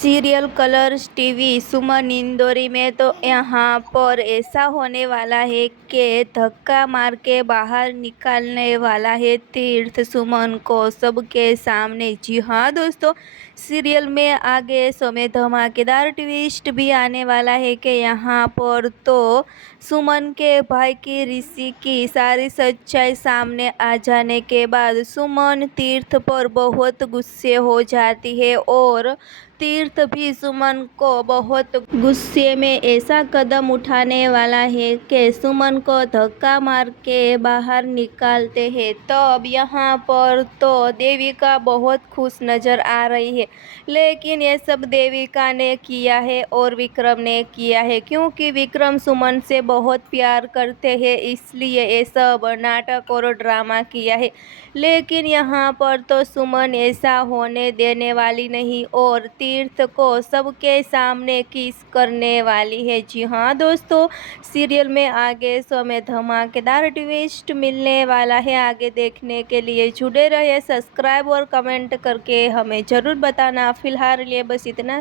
Serial Colors TV सुमन इंदौरी में तो यहाँ पर ऐसा होने वाला है कि धक्का मार के बाहर निकालने वाला है तीर्थ सुमन को सबके सामने। जी हाँ दोस्तों, सीरियल में आगे समय धमाकेदार ट्विस्ट भी आने वाला है कि यहाँ पर तो सुमन के भाई की ऋषि की सारी सच्चाई सामने आ जाने के बाद सुमन तीर्थ पर बहुत गुस्से हो जाती है और तीर्थ भी सुमन को बहुत गुस्से में ऐसा कदम उठाने वाला है कि सुमन को धक्का मार के बाहर निकालते हैं। तब यहाँ पर तो देविका बहुत खुश नजर आ रही है, लेकिन ये सब देविका ने किया है और विक्रम ने किया है, क्योंकि विक्रम सुमन से बहुत प्यार करते हैं, इसलिए ये सब नाटक और ड्रामा किया है। लेकिन यहाँ पर तो सुमन ऐसा होने देने वाली नहीं और तीर्थ को सबके सामने किस करने वाली है। जी हाँ दोस्तों, सीरियल में आगे समय धमाकेदार ट्विस्ट मिलने वाला है। आगे देखने के लिए जुड़े रहिए, सब्सक्राइब और कमेंट करके हमें ज़रूर बताना। फिलहाल ये बस इतना।